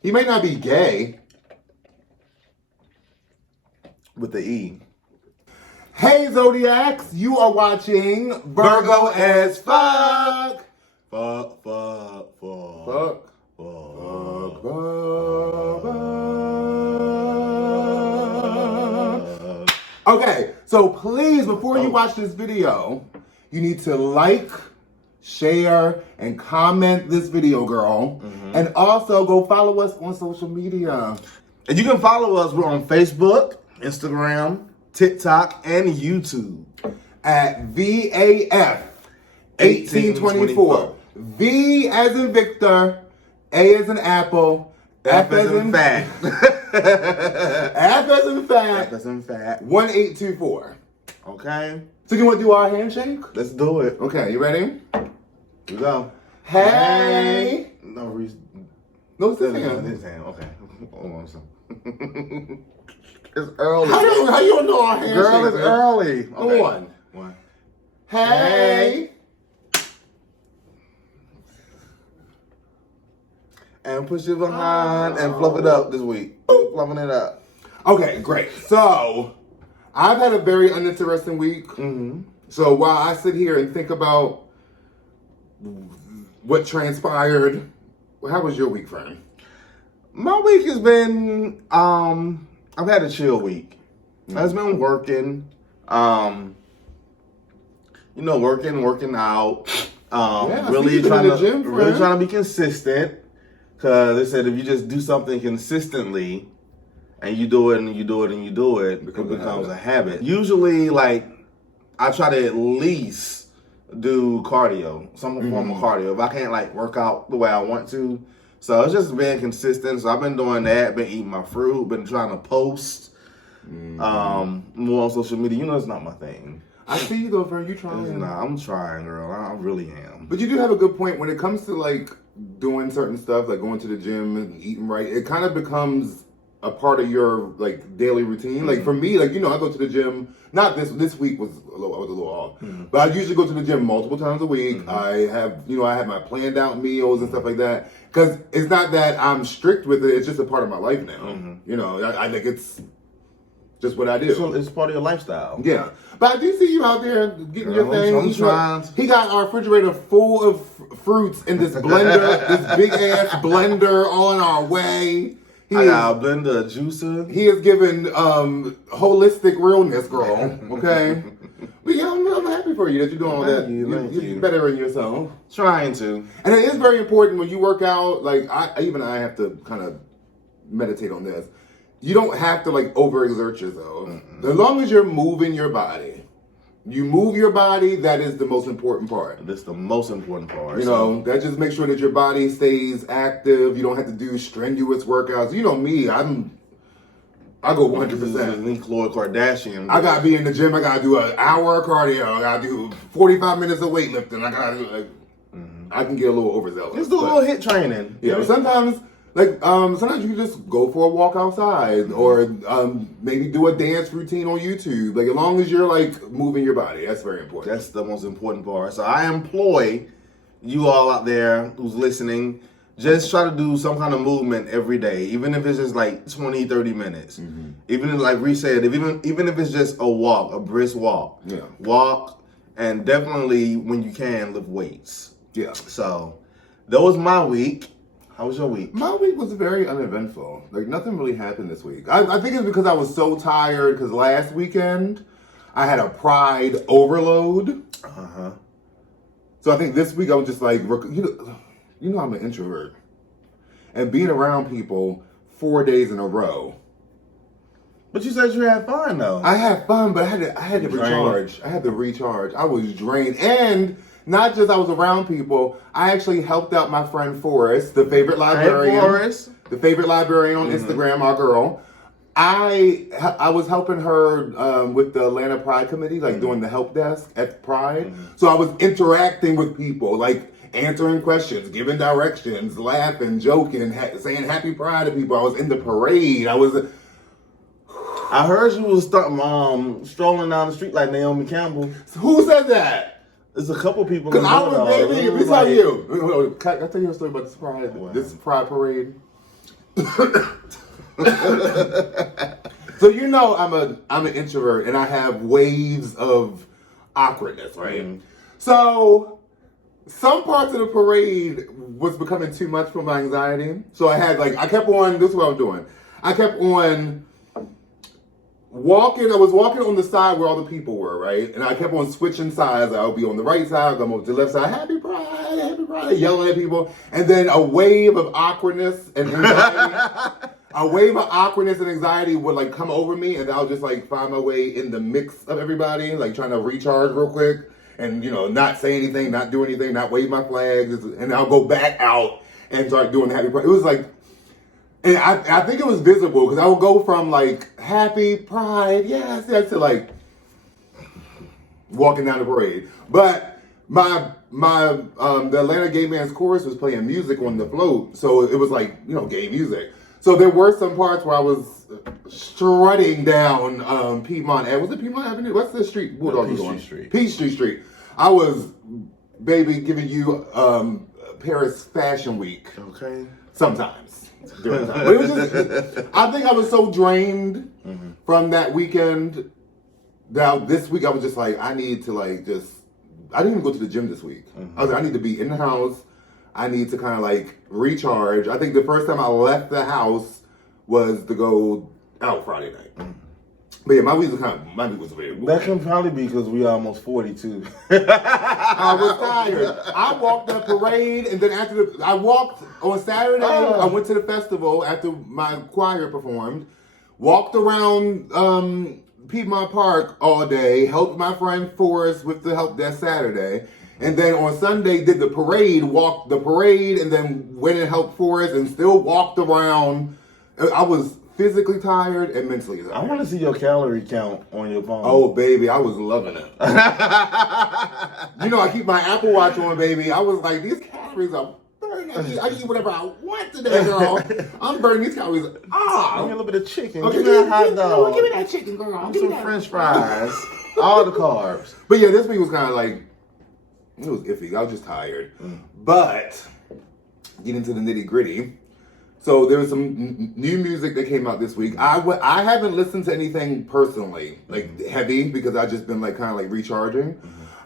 He may not be gay. With the E. Hey, Zodiacs, you are watching Virgo as Fuck. Fuck. Okay, so please, before you watch this video, you need to like, share, and comment this video, girl. And also go follow us on social media. And you can follow us. We're on Facebook, Instagram, TikTok, and YouTube. At VAF 1824. V as in Victor, A as in Apple, F as in fat. F as in fat. F as in fat. 1824. Okay. So you want to do our handshake? Let's do it. Okay, you ready? Here we go. Hey. No reason. No, it's this hand. This hand. Okay. Hold on. It's early. How you don't know our handshake? Girl, it's early. Okay. One. Hey. And push it behind and fluff it up this week. Fluffing it up. Okay, great. So, I've had a very uninteresting week. So while I sit here and think about what transpired, how was your week, friend? My week has been, I've had a chill week. I've been working, working out, really trying to be consistent. Cause they said if you just do something consistently, and you do it and you do it and you do it, it becomes a habit. Usually, like, I try to at least do cardio, some form of cardio. If I can't like work out the way I want to. So it's just being consistent. So I've been doing that, been eating my fruit, been trying to post more on social media. You know, it's not my thing. I see you though, friend. You trying? Nah, I'm trying, girl. I really am. But you do have a good point when it comes to like doing certain stuff, like going to the gym and eating right. It kind of becomes a part of your like daily routine. Like for me, like I go to the gym. Not this week was I was a little off, but I usually go to the gym multiple times a week. I have I have my planned out meals and stuff like that. Because it's not that I'm strict with it; it's just a part of my life now. I think it's just what I do. So it's part of your lifestyle. Yeah, but I do see you out there getting your thing. I'm trying. He got our refrigerator full of fruits in this blender, this big ass blender, all in our way. I got a blender, a juicer. He is giving holistic realness, girl. Okay, but yeah, I'm happy for you that you're doing all that. You're bettering yourself. Trying to, and it is very important when you work out. Like I have to kind of meditate on this. You don't have to like overexert yourself. As long as you're moving your body. You move your body, that is the most important part. That's the most important part. That just makes sure that your body stays active. You don't have to do strenuous workouts. You know me, I go 100%. Me, Khloe Kardashian. I gotta be in the gym. I gotta do an hour of cardio. I gotta do 45 minutes of weightlifting. I gotta do I can get a little overzealous. Just do a little HIIT training. Yeah, sometimes. Sometimes you can just go for a walk outside or maybe do a dance routine on YouTube. Like, as long as you're, like, moving your body. That's very important. That's the most important part. So I employ you all out there who's listening, just try to do some kind of movement every day, even if it's just, like, 20, 30 minutes. Even if, like Reese said, even if it's just a walk, a brisk walk. Yeah. Walk, and definitely, when you can, lift weights. Yeah. So, that was my week. How was your week? My week was very uneventful. Like, nothing really happened this week. I think it's because I was so tired, because last weekend, I had a pride overload. So I think this week I was just like, I'm an introvert. And being around people 4 days in a row. But you said you had fun, though. I had fun, but I had to recharge. I had to recharge. I was drained. And not just I was around people, I actually helped out my friend Forrest, the favorite librarian. Hey, Forrest. The favorite librarian on Instagram, our girl. I was helping her with the Atlanta Pride Committee, like doing the help desk at Pride. So I was interacting with people, like answering questions, giving directions, laughing, joking, saying happy Pride to people. I was in the parade. I heard you was strolling down the street like Naomi Campbell. Who said that? There's a couple people. Because I was, baby, let me tell you. Can I tell you a story about this Pride parade? So you know I'm an introvert and I have waves of awkwardness, right? Mm-hmm. So some parts of the parade was becoming too much for my anxiety. So I kept on, this is what I was doing. I kept on walking, I was walking on the side where all the people were, right? And I kept on switching sides. I would be on the right side, I'd go to the left side, happy pride, yelling at people. And then a wave of awkwardness and anxiety, would like come over me, and I'll just like find my way in the mix of everybody, like trying to recharge real quick and, you know, not say anything, not do anything, not wave my flags. And I'll go back out and start doing the happy pride. It was like, and I think it was visible because I would go from like happy pride, yes, to like walking down the parade. But the Atlanta Gay Man's Chorus was playing music on the float, so it was like, you know, gay music. So there were some parts where I was strutting down Piedmont Avenue. Was it Piedmont Avenue? What's the street? Peachtree Street. Peachtree Street. I was, baby, giving you Paris Fashion Week. Okay. Sometimes. During the time. But it was just, I think I was so drained from that weekend that this week I was just like, I need to like just, I didn't even go to the gym this week. I was like, I need to be in the house. I need to kind of like recharge. I think the first time I left the house was to go out Friday night. But yeah, my week was weird. That can probably be because we almost 42. I was tired. I walked the parade, and then I walked on Saturday. I went to the festival after my choir performed. Walked around Piedmont Park all day. Helped my friend Forrest with the help desk Saturday. And then on Sunday, did the parade, walked the parade, and then went and helped Forrest and still walked around. I was physically tired and mentally tired. I want to see your calorie count on your phone. Oh, baby, I was loving it. You know, I keep my Apple Watch on, baby. I was like, these calories are burning. I can eat whatever I want today, girl. I'm burning these calories. Give me a little bit of chicken. Okay, give me a hot dog. Give me that chicken, girl. Give me some French fries. All the carbs. But yeah, this week was kind of like, it was iffy. I was just tired. But get into the nitty gritty. So there was some new music that came out this week. I haven't listened to anything personally, like heavy, because I've just been like kind of like recharging.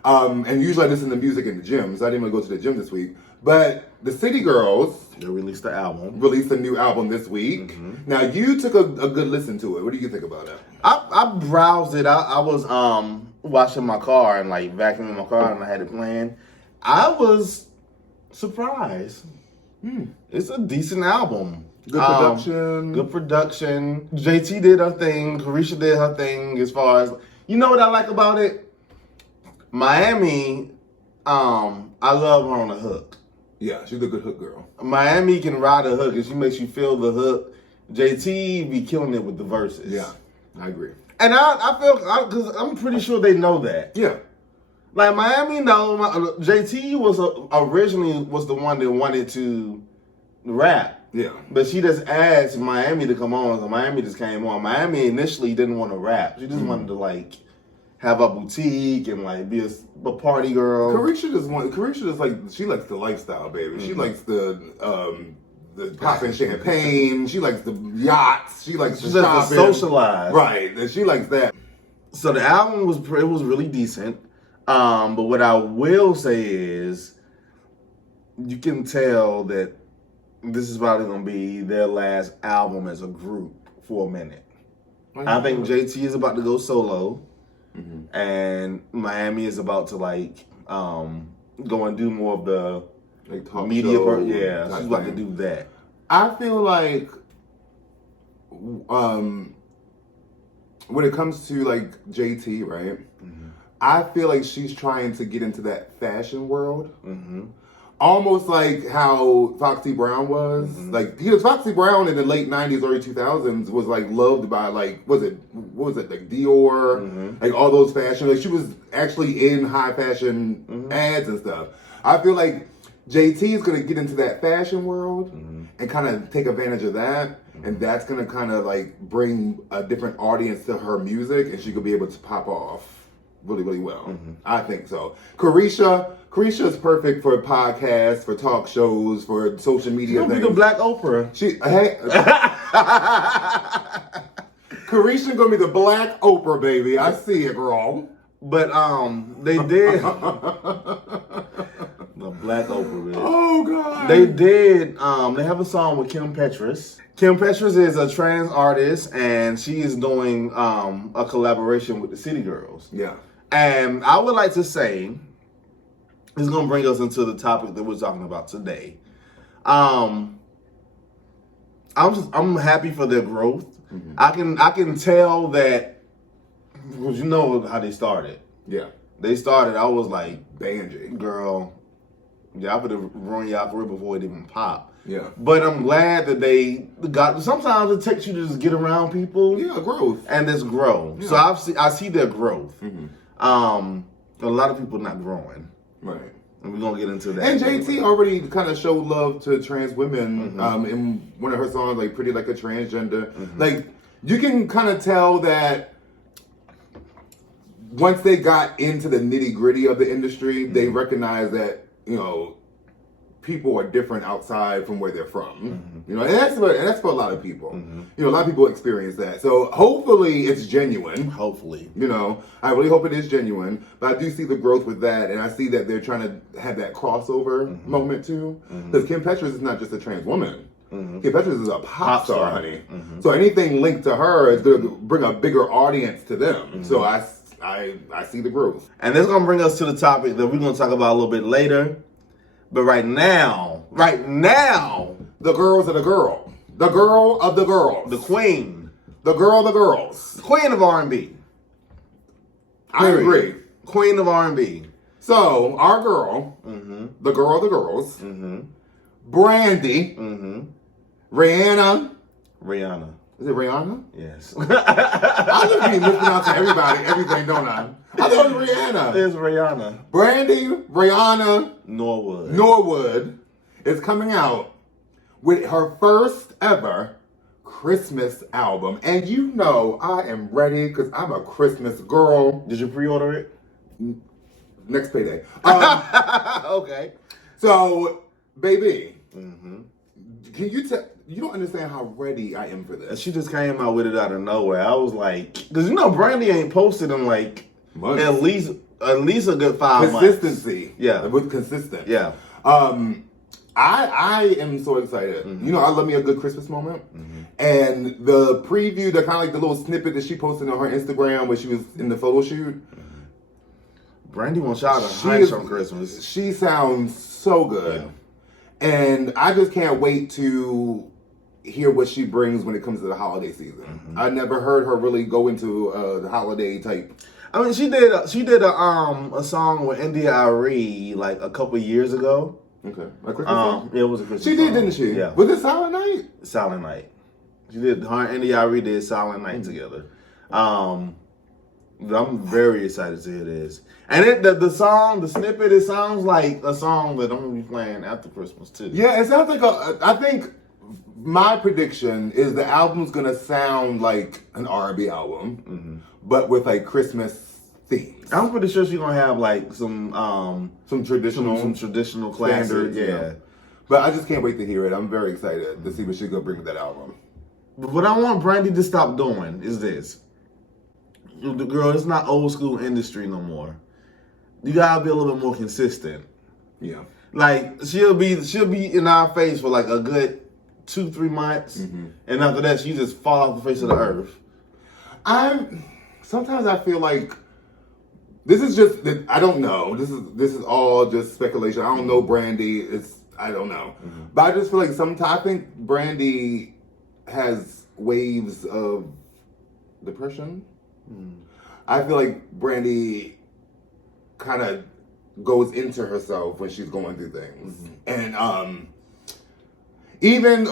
And usually I listen to music in the gym, so I didn't really go to the gym this week. But the City Girls, they released the album. Released a new album this week. Now you took a good listen to it. What do you think about it? I browsed it. I was washing my car and like vacuuming my car, and I had it playing. I was surprised. It's a decent album. Good production. Good production. JT did her thing. Carisha did her thing. As far as, you know what I like about it? Miami, I love her on the hook. Yeah, she's a good hook girl. Miami can ride a hook and she makes you feel the hook. JT be killing it with the verses. Yeah, I agree. And I feel, because I'm pretty sure they know that. Yeah. Like Miami, no, JT was originally was the one that wanted to rap. Yeah. But she just asked Miami to come on, so Miami just came on. Miami initially didn't want to rap. She just wanted to like have a boutique and like be a party girl. Carisha just like, she likes the lifestyle, baby. She likes the popping champagne. She likes the yachts. She likes the shopping. Socialize. Right. And she likes that. So the album was really decent. But what I will say is, you can tell that this is probably going to be their last album as a group for a minute. I think JT is about to go solo, and Miami is about to like go and do more of the like talk media. Show She's about to do that. I feel like when it comes to like JT, right? I feel like she's trying to get into that fashion world. Almost like how Foxy Brown was. Like, Foxy Brown in the late 90s, early 2000s was like loved by like, what was it, like Dior, like all those fashion. Like she was actually in high fashion ads and stuff. I feel like JT is going to get into that fashion world and kind of take advantage of that. And that's going to kind of like bring a different audience to her music, and she could be able to pop off. really, really well. I think so. Carisha is perfect for podcasts, for talk shows, for social media She'll things. be the Black Oprah. Carisha gonna be the Black Oprah, baby. I see it, girl. But they did the Black Oprah. Man. Oh God. They did. They have a song with Kim Petras. Kim Petras is a trans artist, and she is doing a collaboration with the City Girls. Yeah. And I would like to say, it's gonna bring us into the topic that we're talking about today. I'm happy for their growth. I can tell that, because you know how they started. Yeah. They started, I was like, Banji. girl, y'all could have run y'all career before it even popped. Yeah. But I'm glad that they got, sometimes it takes you to just get around people. Yeah, growth. And just grow. Yeah. So I see their growth. A lot of people not growing. Right. And we're going to get into that. And JT already kind of showed love to trans women in one of her songs, like Pretty Like a Transgender. Like, you can kind of tell that once they got into the nitty gritty of the industry, they recognize that, you know, people are different outside from where they're from. You know, and that's for a lot of people. You know, a lot of people experience that. So hopefully it's genuine. Hopefully. You know, I really hope it is genuine. But I do see the growth with that, and I see that they're trying to have that crossover moment too. Because Kim Petras is not just a trans woman. Kim Petras is a pop star, honey. So anything linked to her is going to bring a bigger audience to them. So I see the growth. And that's going to bring us to the topic that we're going to talk about a little bit later. But right now, the girls are the girl. The girl of the girls. the queen. The girl of the girls. The queen of R&B. I agree. Queen of R&B. So, our girl, the girl of the girls, Brandy, Rihanna. Is it Rihanna? Yes. I just be mispronouncing everything, don't I? I thought it was Rihanna. It's Rihanna. Brandy, Rihanna, Norwood is coming out with her first ever Christmas album. And you know I am ready because I'm a Christmas girl. Did you pre-order it? Next payday. Okay. So, baby, can you tell... You don't understand how ready I am for this. And she just came out with it out of nowhere. I was like... Because you know Brandy ain't posted in like... Months. At least a good 5 months. Consistency. Yeah. With consistent. Yeah. I am so excited. You know, I love me a good Christmas moment. And the preview, the kind of like the little snippet that she posted on her Instagram where she was in the photo shoot. Brandy wants y'all to hype on Christmas. She sounds so good. Yeah. And I just can't wait to hear what she brings when it comes to the holiday season. I never heard her really go into the holiday type. I mean, she did a song with India.Arie like a couple years ago. Okay, a Christmas song? It was a Christmas song. She did, didn't she? Yeah. Was it Silent Night? Silent Night. She did. Her and India.Arie did Silent Night together. I'm very excited to hear this. And the song, the snippet, it sounds like a song that I'm gonna be playing after Christmas too. Yeah, it sounds like I think my prediction is the album's gonna sound like an R&B album, but with like Christmas themes. I'm pretty sure she's gonna have like some traditional standards. Yeah. But I just can't wait to hear it. I'm very excited to see what she's gonna bring to that album. But what I want Brandy to stop doing is this. The girl, it's not old school industry no more. You gotta be a little bit more consistent. Yeah. Like she'll be in our face for like a good 2-3 months, and after that she just fall off the face of the earth. Sometimes I feel like this is just I don't know. This is all just speculation. I don't know Brandy. I don't know, but I just feel like sometimes I think Brandy has waves of depression. I feel like Brandy kind of goes into herself when she's going through things. And even,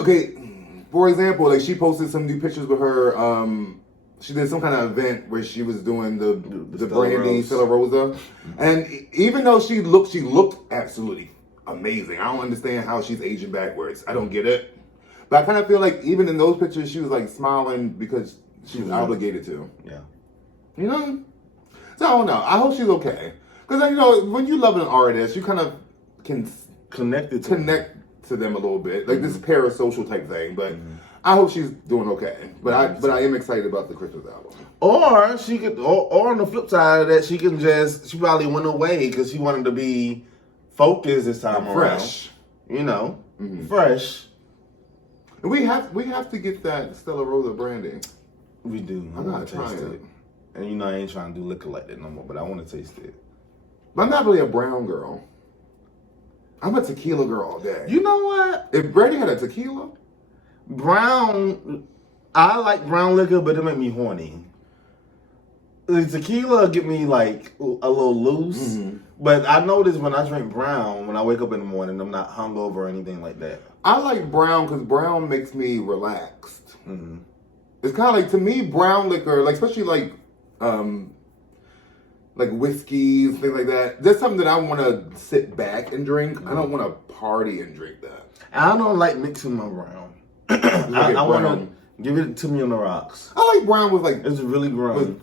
for example, like she posted some new pictures with her, she did some kind of event where she was doing the Brandy Stella Rosa. And even though she looked absolutely amazing. I don't understand how she's aging backwards. I don't get it. But I kind of feel like even in those pictures, she was like smiling because she was obligated to. Yeah. You know? So I don't know. I hope she's okay. Because, you know, when you love an artist, you kind of can connect to them a little bit. Like this parasocial type thing. But I hope she's doing okay. But I am excited about the Christmas album. Or she could, or on the flip side of that, she probably went away because she wanted to be focused this time around. Fresh. You know, fresh. And we have to get that Stella Rosa brandy. We do. I'm not trying it. And you know I ain't trying to do liquor like that no more, but I want to taste it. But I'm not really a brown girl. I'm a tequila girl all day. You know what? If Brandy had a tequila? Brown, I like brown liquor, but it make me horny. The tequila get me like a little loose. But I notice when I drink brown, when I wake up in the morning, I'm not hungover or anything like that. I like brown because brown makes me relaxed. It's kind of like, to me, brown liquor, like especially like whiskeys, things like that. That's something that I want to sit back and drink. I don't want to party and drink that. I don't like mixing my brown. I want to give it to me on the rocks. I like brown with like it's really brown with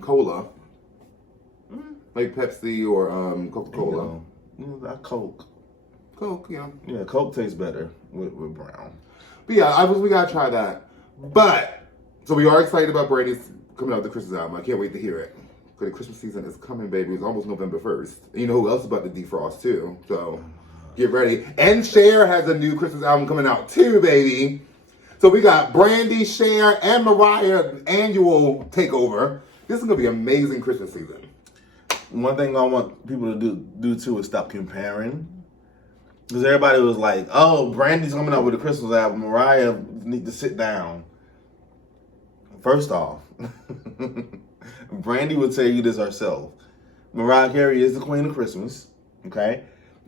cola, like Pepsi or Coca-Cola. Coke. Coke, yeah. Yeah, Coke tastes better with brown. But yeah, we gotta try that. But so we are excited about Brandy's coming out with the Christmas album. I can't wait to hear it. Because the Christmas season is coming, baby. It's almost November 1st. And you know who else is about to defrost too? So get ready. And Cher has a new Christmas album coming out too, baby. So we got Brandy, Cher, and Mariah annual takeover. This is gonna be amazing Christmas season. One thing I want people to do too is stop comparing. Because everybody was like, oh, Brandy's coming out with a Christmas album. Mariah need to sit down. First off, Brandy will tell you this herself. Mariah Carey is the queen of Christmas, okay?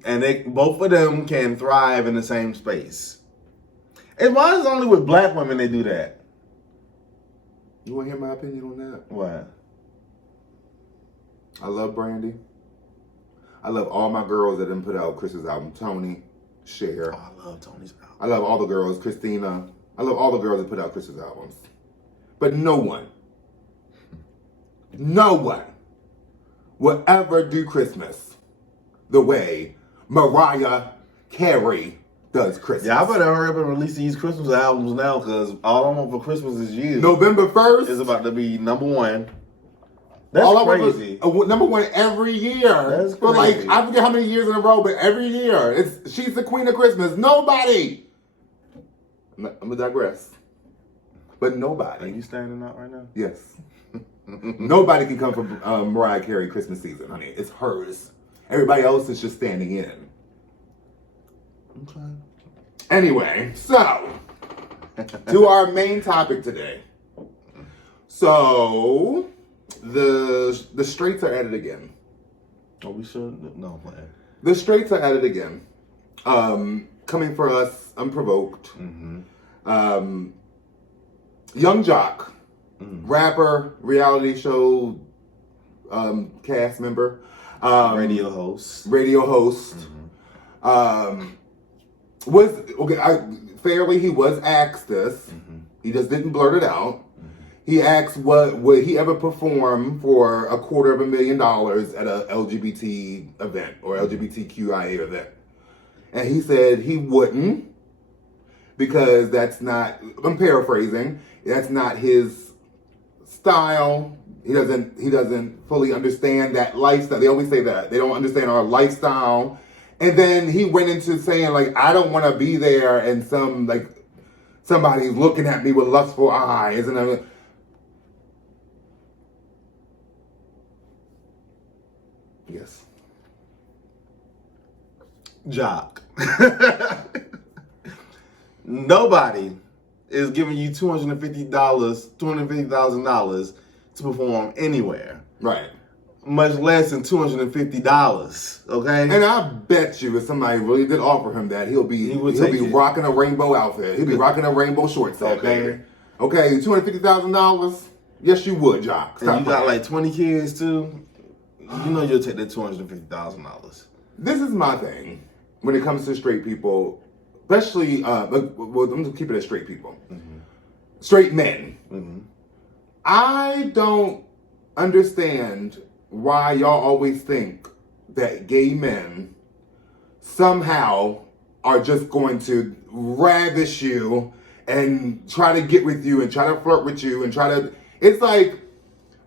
And both of them can thrive in the same space. And why is it only with black women they do that? You want to hear my opinion on that? What? I love Brandy. I love all my girls that didn't put out Christmas album. Tony, Cher. Oh, I love Tony's album. I love all the girls. Christina. I love all the girls that put out Christmas albums. But no one will ever do Christmas the way Mariah Carey does Christmas. Yeah, I better hurry up and release these Christmas albums now because all I want for Christmas is you. November 1st is about to be number one. That's all crazy. Number one every year. That's for crazy. like, I forget how many years in a row, but every year. She's the queen of Christmas. Nobody. I'm going to digress. But nobody. Are you standing out right now? Yes. Nobody can come from Mariah Carey Christmas season, honey. It's hers. Everybody else is just standing in. Okay. Anyway, so to our main topic today. So the straights are at it again. Oh, we should? No, man. The straights are at it again. Coming for us unprovoked. Young Jock, rapper, reality show cast member, radio host. Was okay. Fairly, he was asked this. He just didn't blurt it out. He asked, would he ever perform for $250,000 at a LGBT event or LGBTQIA event? And he said he wouldn't because that's not. I'm paraphrasing. That's not his style. He doesn't fully understand that lifestyle. They always say that. They don't understand our lifestyle. And then he went into saying, like, I don't want to be there and somebody's looking at me with lustful eyes. And I'm like, yes. Jock. Nobody is giving you $250,000 to perform anywhere. Right. Much less than $250. Okay. And I bet you if somebody really did offer him that, he'll be rocking a rainbow outfit. He'll be rocking a rainbow short set. Okay. Okay, $250,000? Yes, you would, Jock. And you got like 20 kids too. You know you'll take that $250,000. This is my thing when it comes to straight people, especially. I'm gonna keep it as straight people. Straight men. I don't understand why y'all always think that gay men somehow are just going to ravish you and try to get with you and try to flirt with you and try to... It's like,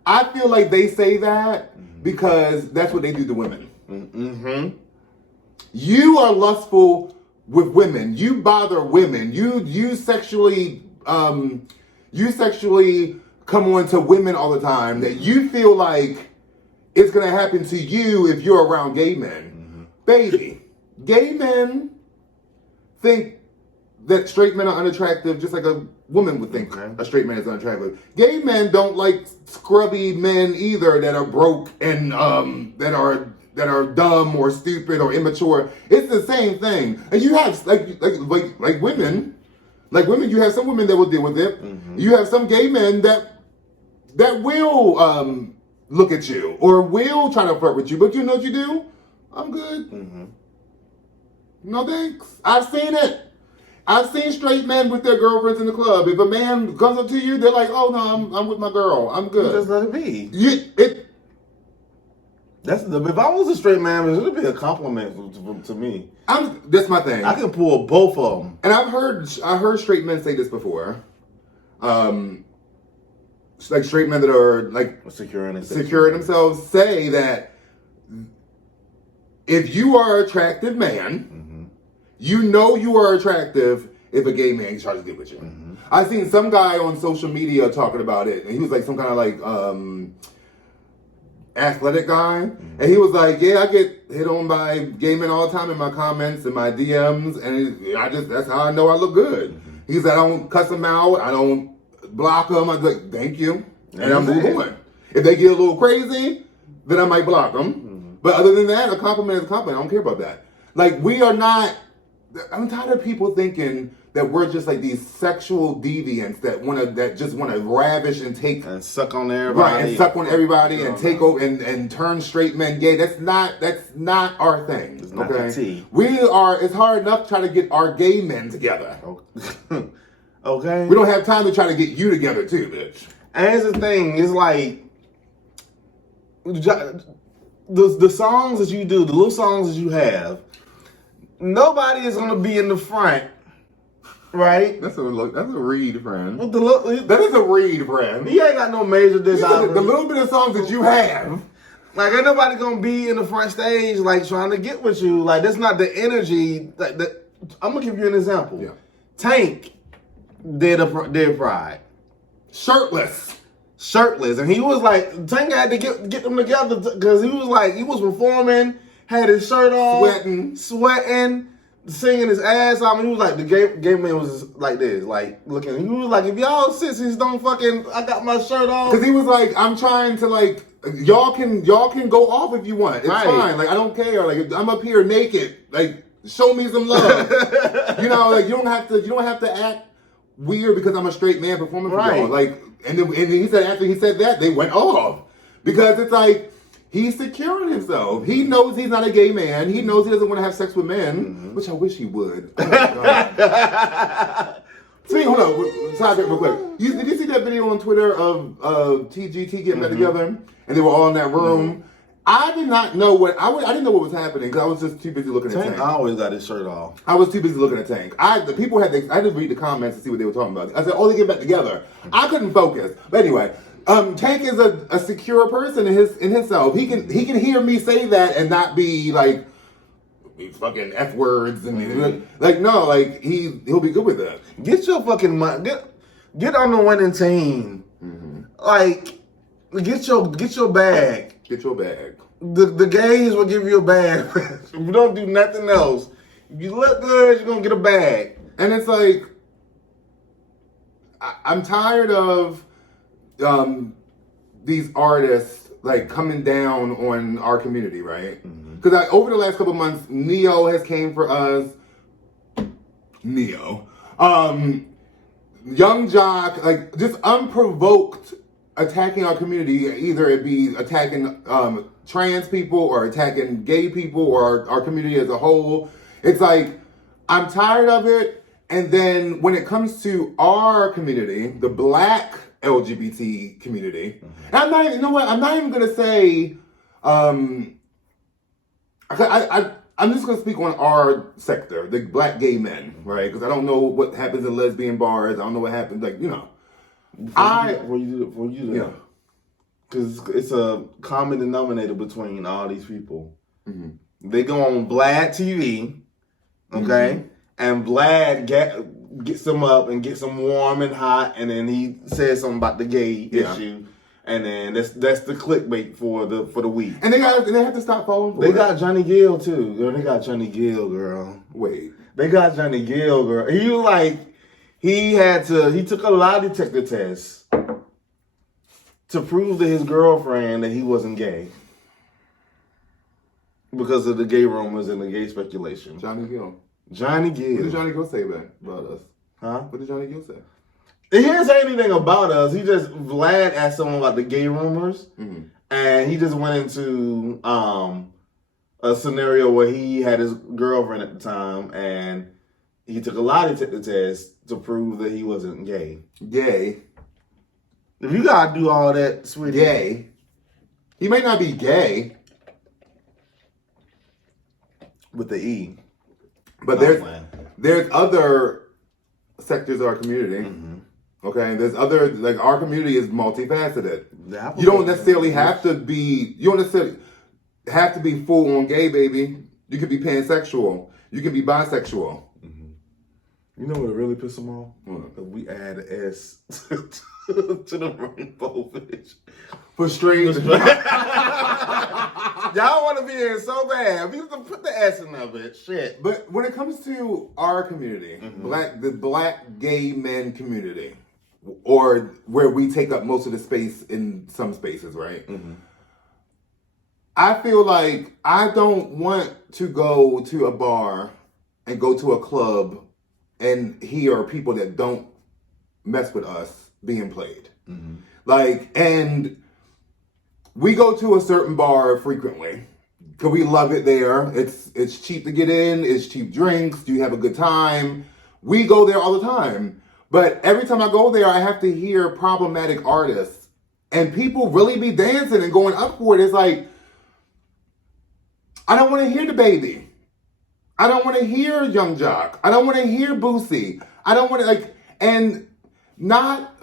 I feel like they say that because that's what they do to women. Mm-hmm. You are lustful with women. You bother women. You sexually come on to women all the time that you feel like it's going to happen to you if you're around gay men. Mm-hmm. Baby, gay men think that straight men are unattractive just like a woman would think a straight man is unattractive. Gay men don't like scrubby men either that are broke and that are dumb or stupid or immature. It's the same thing. And you have like women, you have some women that will deal with it. Mm-hmm. You have some gay men that will look at you or will try to flirt with you, but you know what you do? I'm good. Mm-hmm. No thanks. I've seen it. I've seen straight men with their girlfriends in the club. If a man comes up to you, they're like, "Oh no, I'm with my girl. I'm good." Just let it be. If I was a straight man, it would be a compliment to me. That's my thing. I can pull both of them. And I heard straight men say this before. Like straight men that are like securing themselves say that if you are an attractive man. Mm-hmm. You know you are attractive if a gay man tries to get with you. Mm-hmm. I seen some guy on social media talking about it, and he was like some kind of like athletic guy, and he was like, "Yeah, I get hit on by gay men all the time in my comments and my DMs, and that's how I know I look good." Mm-hmm. He said, "I don't cuss them out, I don't block them. I'm like, thank you, and I'm moving on. If they get a little crazy, then I might block them, mm-hmm. But other than that, a compliment is a compliment. I don't care about that. Like we are not." I'm tired of people thinking that we're just like these sexual deviants that just want to ravish and take and suck on everybody, right? And suck on everybody and take over and turn straight men gay. That's not our thing. It's not the tea. It's hard enough to try to get our gay men together. Okay. We don't have time to try to get you together too, bitch. And here's the thing: it's like the songs that you do, the little songs that you have. Nobody is gonna be in the front, right? That's a read, friend. That is a read, friend. He ain't got no major discography. The little bit of songs that you have, like ain't nobody gonna be in the front stage like trying to get with you. Like that's not the energy. I'm gonna give you an example. Yeah. Tank did Pride, shirtless, and he was like Tank had to get them together because he was performing. Had his shirt on, sweating, singing his ass off, and he was like, the gay man was just like this, like looking. He was like, if y'all sissies don't fucking, I got my shirt on. Because he was like, I'm trying to like, y'all can go off if you want. It's fine. Like I don't care. Like I'm up here naked. Like show me some love. You know, like you don't have to act weird because I'm a straight man performing for y'all. Like, and he said after he said that they went off because it's like. He's securing himself. He knows he's not a gay man. He knows he doesn't want to have sex with men, which I wish he would. Oh my God. See, hold on. Side real quick. Did you see that video on Twitter of TGT getting that together? And they were all in that room. Mm-hmm. I did not know I didn't know what was happening because I was just too busy looking at Tank. I always got his shirt off. I was too busy looking at Tank. I had to read the comments to see what they were talking about. I said, "Oh, they get back together." I couldn't focus. But anyway. Tank is a secure person in himself. He can hear me say that and not be like these fucking F words and like no, like he'll be good with that. Get your fucking money. Get on the winning team. Mm-hmm. Like get your bag. Get your bag. The gays will give you a bag. If you don't do nothing else, if you look good, you're gonna get a bag. And it's like I'm tired of. These artists like coming down on our community, right? Because over the last couple months, Neo has came for us. Young Jock, like just unprovoked attacking our community. Either it be attacking trans people or attacking gay people or our community as a whole. It's like I'm tired of it. And then when it comes to our community, the Black LGBT community. And I'm not even gonna say I'm just gonna speak on our sector, the black gay men, right? Because I don't know what happens in lesbian bars. I don't know what happens, like, you know. Before you do that, because it's a common denominator between all these people. Mm-hmm. They go on Vlad TV, okay, and Vlad gets them up and gets them warm and hot, and then he says something about the gay issue. And then that's the clickbait for the week. And they have to stop falling for it. They got Johnny Gill too. Girl, they got Johnny Gill, girl. Wait. They got Johnny Gill, girl. He was like, he took a lie detector test to prove to his girlfriend that he wasn't gay. Because of the gay rumors and the gay speculation. Johnny Gill. Johnny Gill. What did Johnny Gill say about us? Huh? What did Johnny Gill say? He didn't say anything about us. Vlad asked someone about the gay rumors, and he just went into a scenario where he had his girlfriend at the time, and he took a lie detector test to prove that he wasn't gay. Gay? If you gotta do all that, sweetie. Gay? He may not be gay. With the E. But there's other sectors of our community. Okay, there's other, like, our community is multifaceted. You don't necessarily have to be full on gay, baby. You could be pansexual. You can be bisexual. You know what really pisses them off? We add an S to the rainbow fish. For straight. Y'all want to be in so bad. We can put the S in of it. Shit. But when it comes to our community, the black gay men community, or where we take up most of the space in some spaces, right? I feel like I don't want to go to a bar and go to a club and hear people that don't mess with us being played. Like, and we go to a certain bar frequently because we love it there. It's cheap to get in. It's cheap drinks. You have a good time. We go there all the time. But every time I go there, I have to hear problematic artists. And people really be dancing and going up for it. It's like, I don't want to hear the baby. I don't want to hear Young Jock. I don't want to hear Boosie. I don't want to, like, and not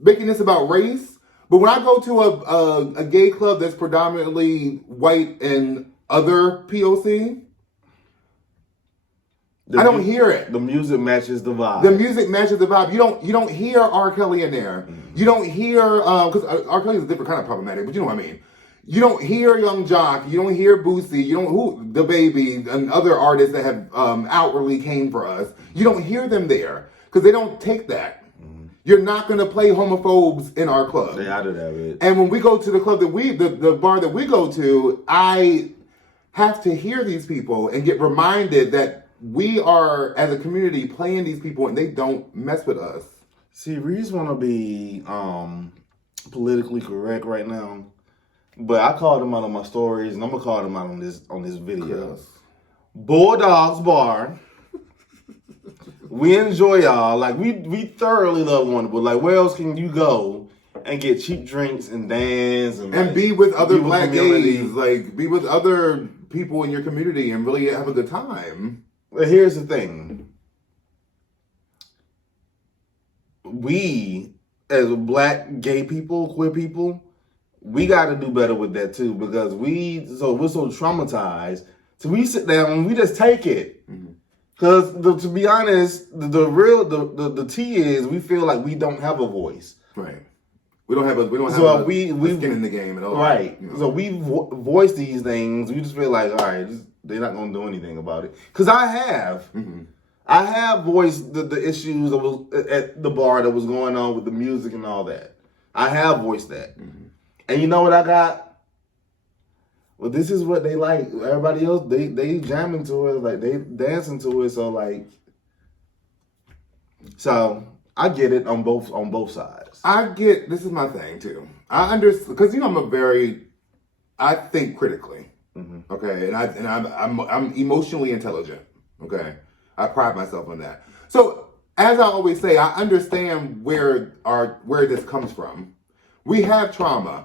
making this about race, but when I go to a gay club that's predominantly white and other POC, I don't hear it. The music matches the vibe. The music matches the vibe. You don't hear R. Kelly in there. You don't hear, because R. Kelly is a different kind of problematic, but you know what I mean. You don't hear Young Jock. You don't hear Boosie. You don't the baby and other artists that have outwardly came for us. You don't hear them there because they don't take that. You're not going to play homophobes in our club. They out of that, bitch. And when we go to the club the bar that we go to, I have to hear these people and get reminded that we are, as a community, playing these people and they don't mess with us. See, Reese want to be politically correct right now, but I called him out on my stories, and I'm gonna call him out on this video. Yes. Bulldogs Bar. We enjoy y'all. Like, we thoroughly love Wonderful. Like, where else can you go and get cheap drinks and dance and like, be with other black gays? Like, be with other people in your community and really have a good time. But here's the thing. We, as black gay people, queer people, we got to do better with that too, because we're so traumatized. So we sit down and we just take it. Because to be honest, the T is we feel like we don't have a voice. Right. We don't have a skin in the game at all. Right. You know? So we voice these things. We just feel like, all right, they're not going to do anything about it. Because I have. I have voiced the issues that was at the bar that was going on with the music and all that. I have voiced that. And you know what I got? Well, this is what they like. Everybody else, they jamming to it, like they dancing to it. So I get it on both sides. This is my thing too. I understand because I think critically. Okay, and I'm emotionally intelligent. Okay, I pride myself on that. So as I always say, I understand where this comes from. We have trauma.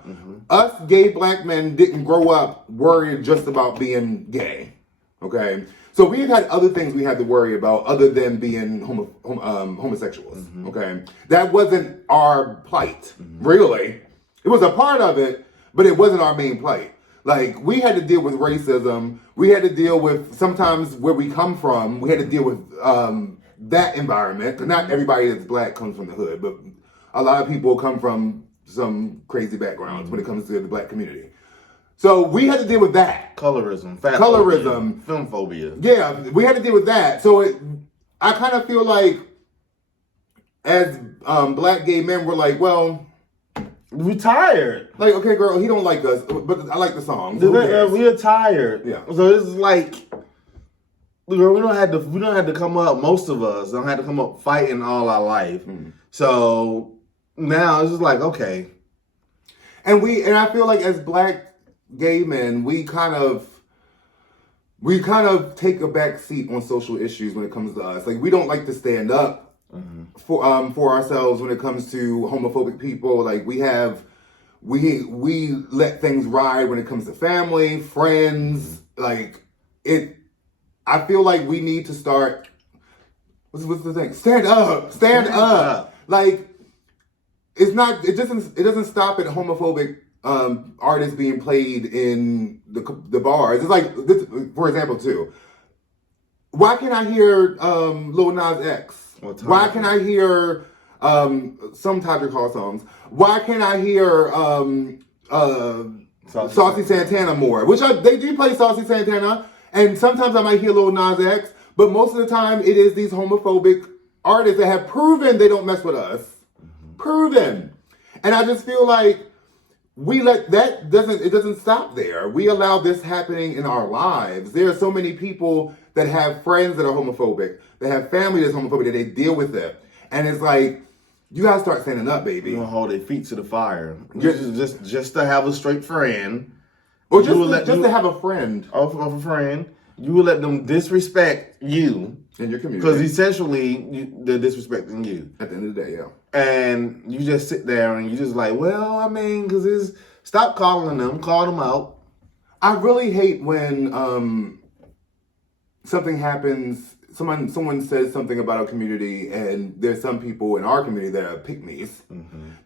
Us gay black men didn't grow up worried just about being gay. Okay? So we've had other things we had to worry about other than being homosexuals. Okay? That wasn't our plight, really. It was a part of it, but it wasn't our main plight. Like, we had to deal with racism. We had to deal with sometimes where we come from. We had to deal with that environment. 'Cause not everybody that's black comes from the hood, but a lot of people come from some crazy backgrounds when it comes to the black community. So we had to deal with that. Colorism, Colorism, film phobia. Yeah, we had to deal with that. So I kind of feel like as black gay men, we're like, well, we tired. Like, okay, girl, he don't like us, but I like the song. So we're tired. Yeah. So it's like, girl, we don't have to come up. Most of us don't have to come up fighting all our life. So now it's just like, okay. And I feel like as black gay men, we kind of take a back seat on social issues when it comes to us. Like, we don't like to stand up for ourselves when it comes to homophobic people. Like, we let things ride when it comes to family, friends. Like, I feel like we need to start. What's the thing? Stand up. Like, it doesn't stop at homophobic artists being played in the bars. It's like this, for example, too. Why can't I hear Lil Nas X? Why can't I hear some Todrick Hall songs? Why can't I hear Saucy Santana more? Which they do play Saucy Santana, and sometimes I might hear Lil Nas X, but most of the time it is these homophobic artists that have proven they don't mess with us. Proven. And I just feel like it doesn't stop there. We allow this happening in our lives. There are so many people that have friends that are homophobic, that have family that's homophobic, that they deal with it. And it's like, you gotta start standing up, baby. You wanna hold their feet to the fire. Just to have a straight friend. Or just to have a friend. Of a friend. You will let them disrespect you. In your community. Because essentially, they're disrespecting you. At the end of the day, yeah. And you just sit there and you just like, well, I mean, because stop calling them, call them out. I really hate when something happens, someone says something about a community, and there's some people in our community that are pick-me's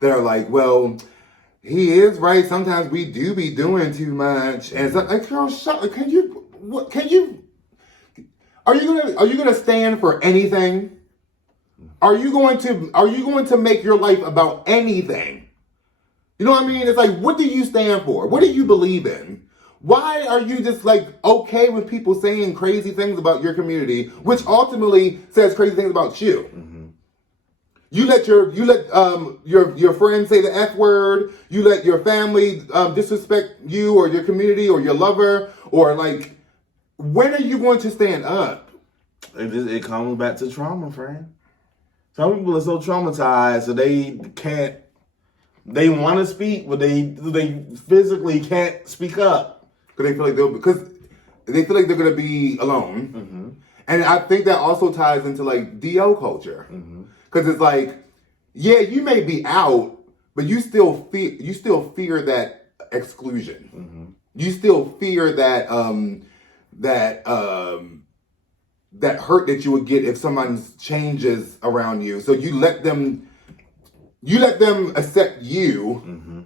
that are like, well, he is right. Sometimes we do be doing too much. And it's like, girl, are you gonna stand for anything? Are you going to make your life about anything? You know what I mean? It's like, what do you stand for? What do you believe in? Why are you just like okay with people saying crazy things about your community, which ultimately says crazy things about you? You let your friends say the F word. You let your family disrespect you or your community or your lover, or like, when are you going to stand up? It comes back to trauma, friend. Some people are so traumatized so they can't. They want to speak, but they physically can't speak up because they feel like they're gonna be alone. And I think that also ties into like DO culture, because it's like, yeah, you may be out, but you still fear that exclusion. You still fear that that hurt that you would get if someone changes around you. So you let them accept you.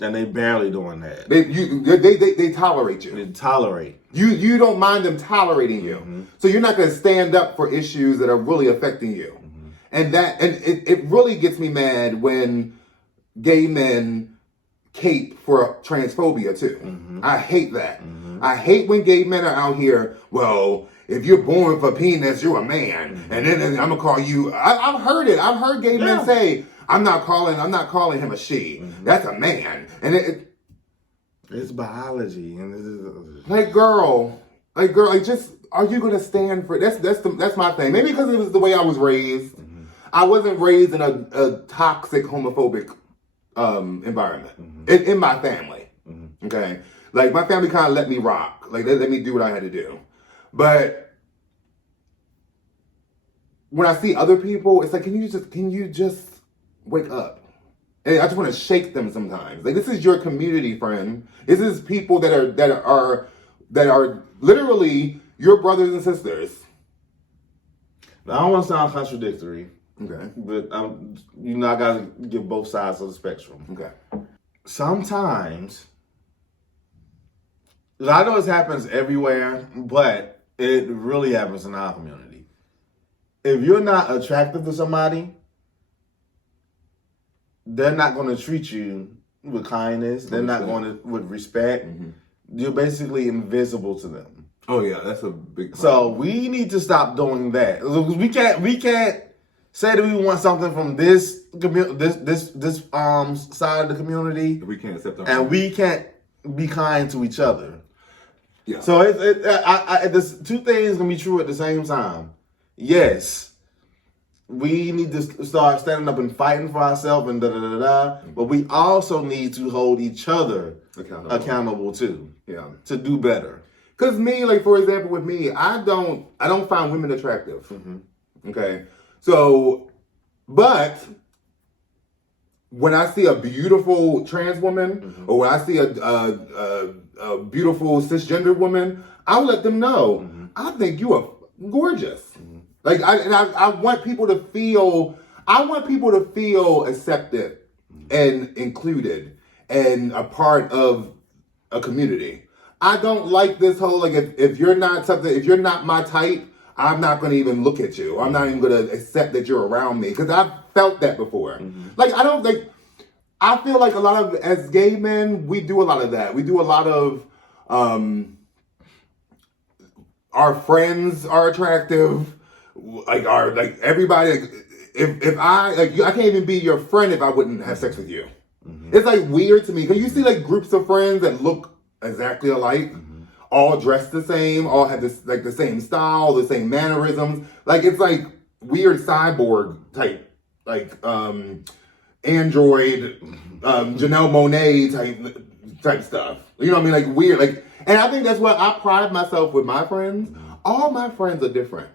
And they barely doing that. They tolerate you. They tolerate. You don't mind them tolerating you. So you're not going to stand up for issues that are really affecting you. And it really gets me mad when gay men cape for transphobia too. I hate that. I hate when gay men are out here, well, if you're born for penis, you're a man. And then I'm gonna call you. I've heard it. I've heard gay men say, I'm not calling him a she. That's a man. And it's biology. And girl, just, are you gonna stand for that's my thing. Maybe because it was the way I was raised. I wasn't raised in a toxic homophobic environment in my family. Okay, like my family kind of let me rock. Like they let me do what I had to do. But when I see other people, it's like, can you just wake up? And I just want to shake them sometimes. Like, this is your community, friend. This is people that are literally your brothers and sisters. Now, I don't want to sound contradictory. Okay. But I gotta give both sides of the spectrum. Okay. Sometimes, I know this happens everywhere, but it really happens in our community. If you're not attractive to somebody, they're not going to treat you with kindness. They're not going to with respect. Mm-hmm. You're basically invisible to them. Oh yeah, that's a big problem. So we need to stop doing that. We can't say that we want something from this side of the community. We can't accept them. And we can't be kind to each other. Yeah. So there's two things gonna be true at the same time. Yes, we need to start standing up and fighting for ourselves and but we also need to hold each other accountable too. Yeah. To do better. Cause me, like for example, with me, I don't find women attractive. Mm-hmm. Okay. So, but when I see a beautiful trans woman, mm-hmm. or when I see a beautiful cisgender woman, I'll let them know, mm-hmm. I think you are gorgeous. Mm-hmm. Like I want people to feel accepted, mm-hmm. and included and a part of a community. I don't like this whole, like, if you're not my type, I'm not going to even look at you. I'm not even going to accept that you're around me. Because I've felt that before. Mm-hmm. I feel like a lot of, as gay men, we do a lot of that. We do a lot of, our friends are attractive. Everybody, I can't even be your friend if I wouldn't have sex with you. Mm-hmm. It's like weird to me. Because you see like groups of friends that look exactly alike. Mm-hmm. All dressed the same, all have this like the same style, the same mannerisms. Like it's like weird cyborg type, like android, Janelle Monáe type stuff. You know what I mean? Like weird. Like, and I think that's what I pride myself with my friends. All my friends are different.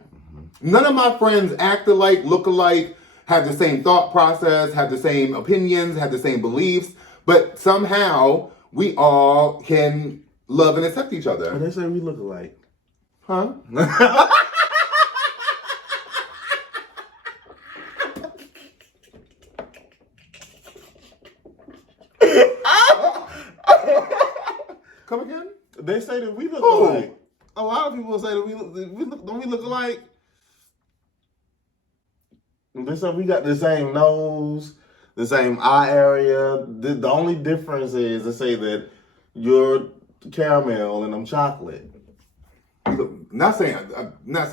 None of my friends act alike, look alike, have the same thought process, have the same opinions, have the same beliefs, but somehow we all can love and accept each other. But they say we look alike. Huh? Come again? They say that we look alike. A lot of people say that we look alike? They say we got the same nose, the same eye area. The only difference is they say that you're caramel and I'm chocolate. Not saying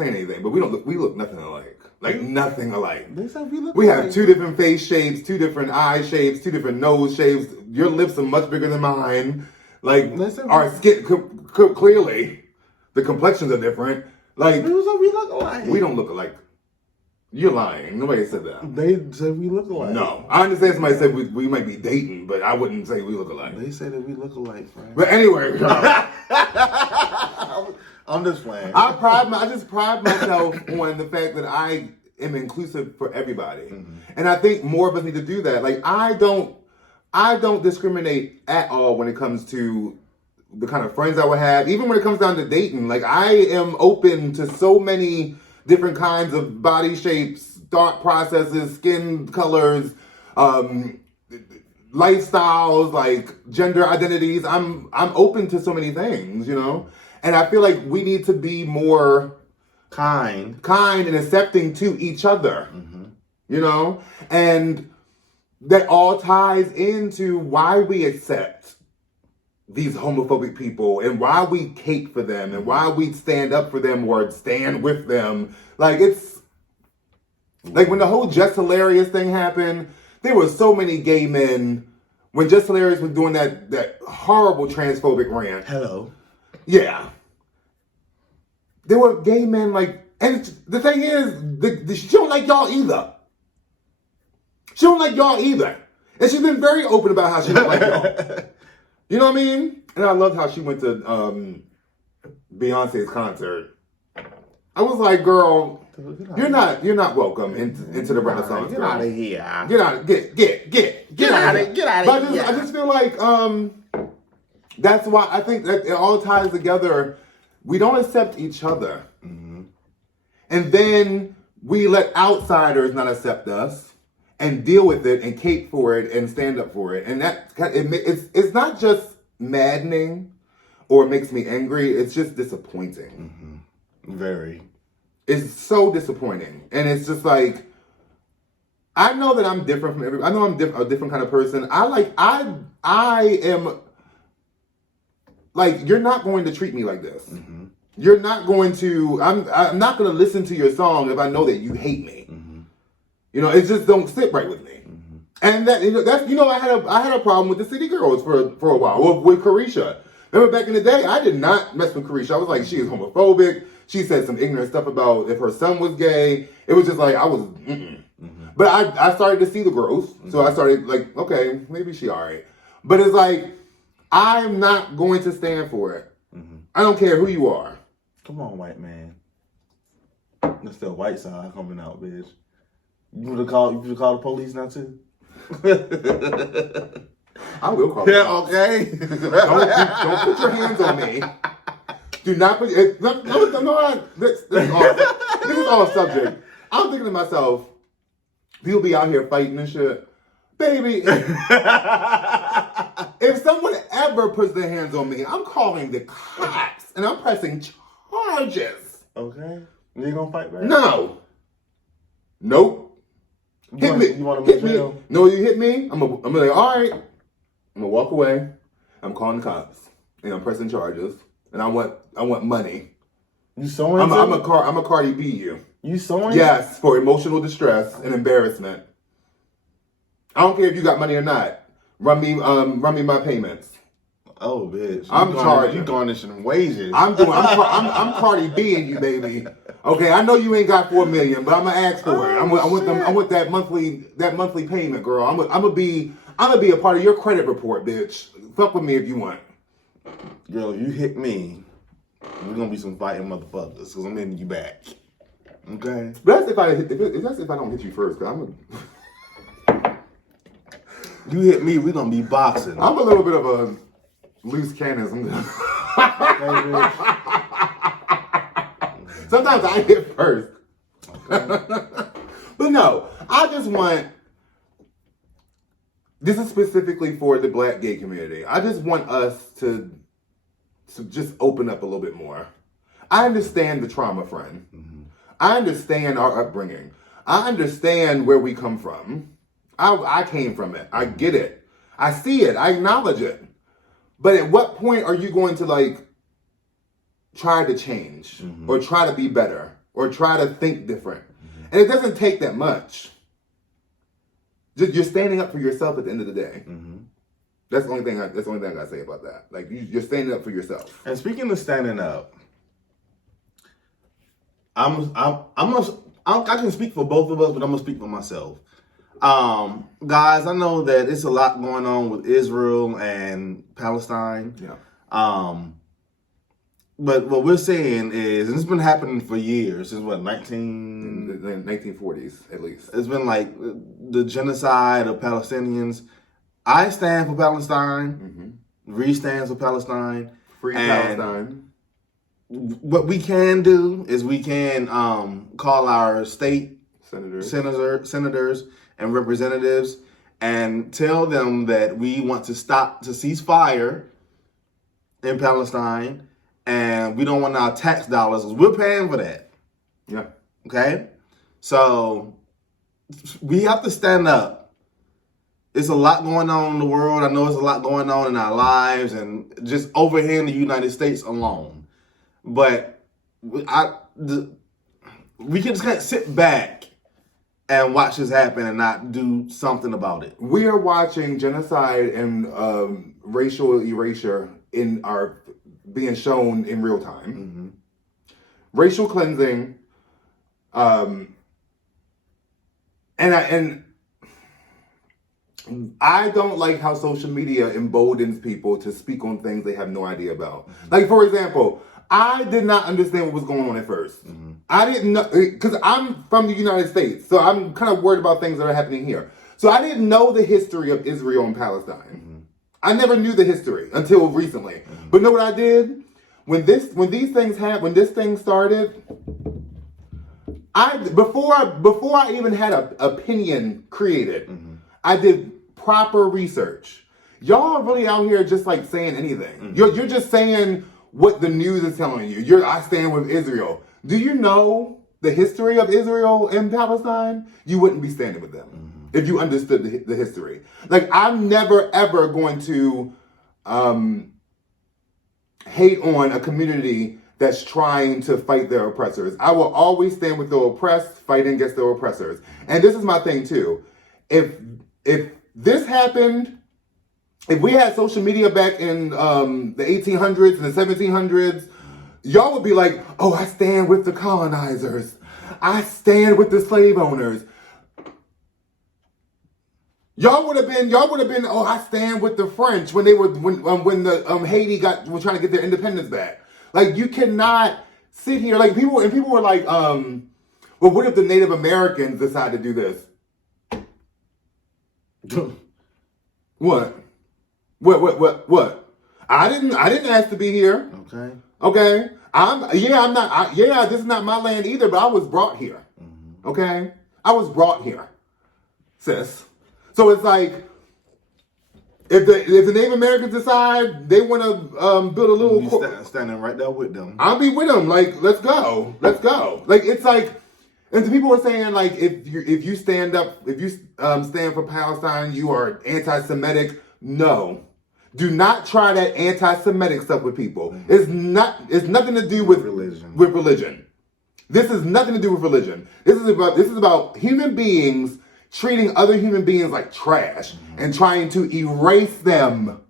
anything, but we look nothing alike. Like nothing alike. They say we look we alike. Have two different face shapes, two different eye shapes, two different nose shapes. Your lips are much bigger than mine. Like our skin, clearly, the complexions are different. Like we look alike. We don't look alike. You're lying. Nobody said that. They said we look alike. No. I understand somebody said we might be dating, but I wouldn't say we look alike. They say that we look alike, friend. But anyway, I'm just playing. I just pride myself on the fact that I am inclusive for everybody. Mm-hmm. And I think more of us need to do that. Like I don't discriminate at all when it comes to the kind of friends I would have. Even when it comes down to dating, like I am open to so many different kinds of body shapes, thought processes, skin colors, lifestyles, like gender identities. I'm open to so many things, you know? And I feel like we need to be more kind and accepting to each other, mm-hmm. you know? And that all ties into why we accept these homophobic people and why we cape for them and why we stand up for them or stand with them. Like it's like when the whole Just Hilarious thing happened, there were so many gay men when Just Hilarious was doing that horrible transphobic rant. Hello. Yeah. There were gay men like, and the thing is, she don't like y'all either. She don't like y'all either. And she's been very open about how she don't like y'all. You know what I mean? And I loved how she went to Beyonce's concert. I was like, girl. You're not welcome into the Renaissance. Get out of here. Get out of get out of here. I just feel like that's why I think that it all ties together. We don't accept each other. Mm-hmm. And then we let outsiders not accept us and deal with it and cape for it and stand up for it. And it's not just maddening or makes me angry. It's just disappointing. Mm-hmm. Very. It's so disappointing. And it's just like, I know that I'm different from everybody. I know I'm a different kind of person. I am, like, you're not going to treat me like this. Mm-hmm. You're not going to, I'm not going to listen to your song if I know that you hate me. Mm-hmm. You know, it just don't sit right with me. Mm-hmm. And I had a problem with the City Girls for a while, with Carisha. Remember back in the day, I did not mess with Carisha. I was like, she is homophobic. She said some ignorant stuff about if her son was gay. It was just like, I was, mm-hmm. But I started to see the growth. Mm-hmm. So I started like, okay, maybe she all right. But it's like, I'm not going to stand for it. Mm-hmm. I don't care who you are. Come on, white man. That's the white side coming out, bitch. You would have called the police now too? I will call. Yeah, okay. Don't put your hands on me. Do not put. This is all subject. I'm thinking to myself, people be out here fighting and shit, baby. If someone ever puts their hands on me, I'm calling the cops and I'm pressing charges. Okay, you gonna fight back? No. Nope. Hit me. You want to hit me? No, you hit me. I'm gonna be like, all right. I'm gonna walk away. I'm calling the cops and I'm pressing charges. And I want money. You sewing? I'm a Cardi B you. You sewing? Yes, for emotional distress and embarrassment. I don't care if you got money or not. Run me my payments. Oh, bitch! I'm charging. You garnishing wages. I'm Cardi B and you, baby. Okay, I know you ain't got $4 million, but I'm gonna ask for it. I want that monthly payment, girl. I'm gonna be a part of your credit report, bitch. Fuck with me if you want. Girl, if you hit me, we're gonna be some fighting motherfuckers because I'm hitting you back. Okay. But that's if I don't hit you first, cause you hit me, we're gonna be boxing. I'm a little bit of a loose cannon. Sometimes I hit first. Okay. But no, I just want. This is specifically for the Black gay community. I just want us to just open up a little bit more. I understand the trauma, friend. Mm-hmm. I understand our upbringing. I understand where we come from. I came from it. I get it. I see it. I acknowledge it. But at what point are you going to like try to change mm-hmm. or try to be better or try to think different? Mm-hmm. And it doesn't take that much. You're standing up for yourself at the end of the day. Mm-hmm. That's the only thing I gotta say about that. Like you're standing up for yourself. And speaking of standing up, I can speak for both of us, but I'm gonna speak for myself. Guys, I know that it's a lot going on with Israel and Palestine. Yeah. But what we're saying is, and it's been happening for years, since what, 1940s at least. It's been like the genocide of Palestinians. I stand for Palestine. Mm-hmm. Ree stands for Palestine. Free Palestine. What we can do is we can call our state senators and representatives and tell them that we want to cease fire in Palestine. And we don't want our tax dollars, because we're paying for that. Yeah. Okay? So we have to stand up. There's a lot going on in the world. I know there's a lot going on in our lives and just over here in the United States alone. But we just can't sit back and watch this happen and not do something about it. We are watching genocide and racial erasure being shown in real time. Mm-hmm. Racial cleansing, and I don't like how social media emboldens people to speak on things they have no idea about. Mm-hmm. Like, for example, I did not understand what was going on at first. I didn't know, because I'm from the United States, so I'm kind of worried about things that are happening here. So I didn't know the history of Israel and Palestine. I never knew the history until recently. But know what I did? When this thing started, before I even had an opinion created, I did proper research. Y'all are really out here just like saying anything. You're just saying what the news is telling you. I stand with Israel. Do you know the history of Israel and Palestine? You wouldn't be standing with them if you understood the history. Like, I'm never ever going to hate on a community that's trying to fight their oppressors. I will always stand with the oppressed, fighting against the oppressors. And this is my thing too. If this happened, if we had social media back in the 1800s and the 1700s, y'all would be like, oh, I stand with the colonizers. I stand with the slave owners. Y'all would have been, oh, I stand with the French when the Haiti was trying to get their independence back. Like, you cannot sit here, like, people were like, well, what if the Native Americans decide to do this? What? I didn't ask to be here. Okay. This is not my land either, but I was brought here. Okay? I was brought here, sis. So it's like, if the Native Americans decide they want to build a little... standing right there with them. I'll be with them. Like, let's go. Like, it's like, and the people are saying, like, if you stand for Palestine, you are anti-Semitic. No. Do not try that anti-Semitic stuff with people. It's nothing to do with religion. This is nothing to do with religion. This is about human beings treating other human beings like trash and trying to erase them.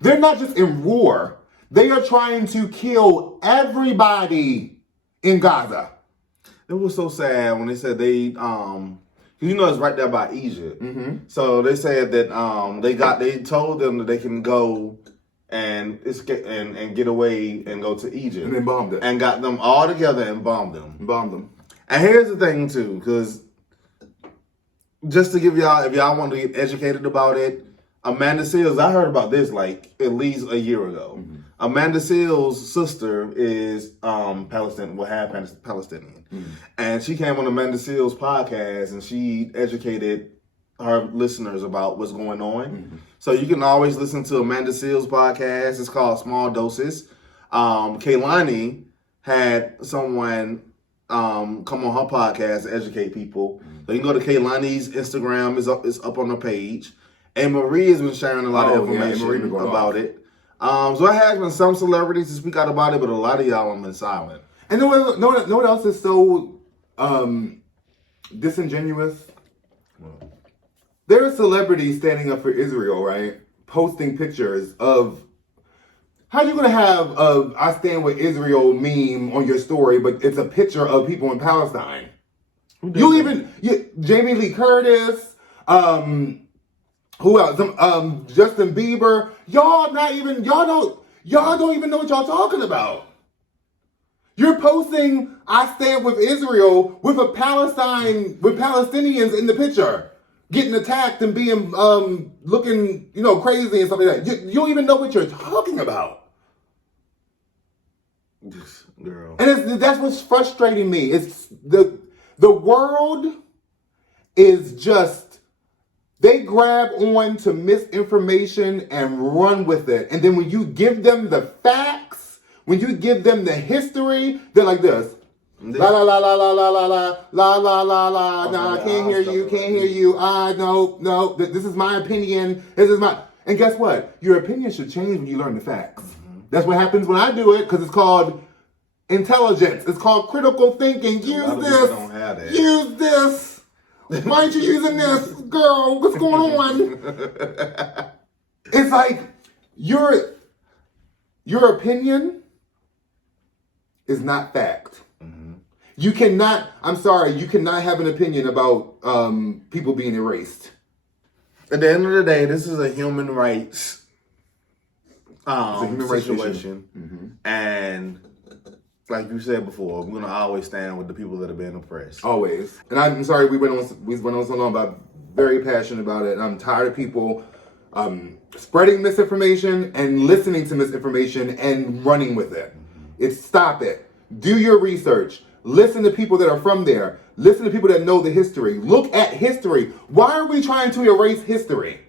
They're not just in war. They are trying to kill everybody in Gaza. It was so sad when they said they it's right there by Egypt. So they said that they told them that they can go and escape and get away and go to Egypt. And then bombed it. And got them all together and bombed them. And here's the thing too, because just to give y'all, if y'all want to get educated about it, Amanda Seals, I heard about this like at least a year ago. Amanda Seals' sister is Palestinian, half Palestinian. And she came on Amanda Seals' podcast and she educated her listeners about what's going on. So you can always listen to Amanda Seals' podcast. It's called Small Doses. Kaylani had someone come on her podcast to educate people. So you can go to Kaylani's Instagram, it's up on the page. And Marie has been sharing a lot of information about it. So there has been some celebrities to speak out about it, but a lot of y'all have been silent. And know what else is so disingenuous? There are celebrities standing up for Israel, right? Posting pictures of... How you going to have a I stand with Israel meme on your story, but it's a picture of people in Palestine? Jamie Lee Curtis, who else? Justin Bieber. Y'all don't even know what y'all talking about. You're posting I stand with Israel with Palestinians in the picture, getting attacked and being looking crazy and stuff like that. You don't even know what you're talking about. Girl. And that's what's frustrating me. It's the world is just, they grab on to misinformation and run with it. And then when you give them the facts, when you give them the history, they're like this. La la la la la la la la la la la la. Nah, I can't hear you. No. This is my opinion. And guess what? Your opinion should change when you learn the facts. That's what happens when I do it, because it's called intelligence. It's called critical thinking. Use this. Why aren't you using this? Girl, what's going on? It's like your opinion is not fact. You cannot have an opinion about people being erased. At the end of the day, this is a human rights situation. And like you said before, we're gonna always stand with the people that are being oppressed. Always. And I'm sorry we went on so long, but I'm very passionate about it. And I'm tired of people spreading misinformation and listening to misinformation and running with it. Stop it. Do your research. Listen to people that are from there. Listen to people that know the history. Look at history. Why are we trying to erase history?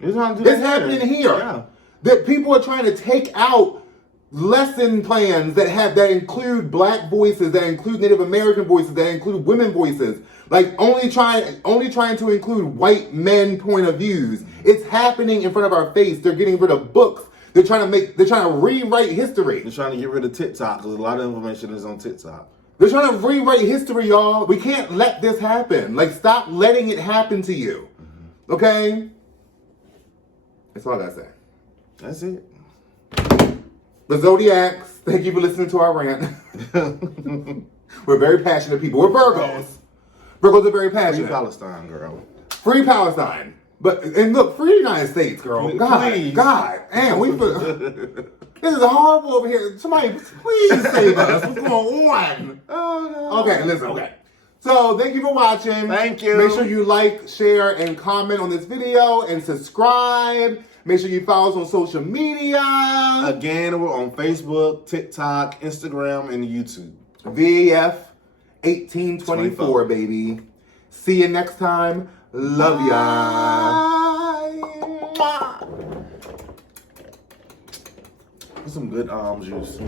It's happening here. Yeah. That people are trying to take out lesson plans that include black voices, that include Native American voices, that include women voices. Like only trying to include white men point of views. It's happening in front of our face. They're getting rid of books. They're trying to rewrite history. They're trying to get rid of TikTok because a lot of information is on TikTok. They're trying to rewrite history, y'all. We can't let this happen. Like, stop letting it happen to you. Okay? That's all I gotta say. That's it. The Zodiacs, thank you for listening to our rant. We're very passionate people. We're Virgos. Virgos are very passionate. Free Palestine, girl. Free Palestine. And look, free United States, girl. God, please. God. This is horrible over here. Somebody, please save us. What's going on? Oh, no. Okay, listen, okay. So, thank you for watching. Thank you. Make sure you like, share, and comment on this video, and subscribe. Make sure you follow us on social media. Again, we're on Facebook, TikTok, Instagram, and YouTube. VAF 1824, baby. See you next time. Love ya. Some good juice.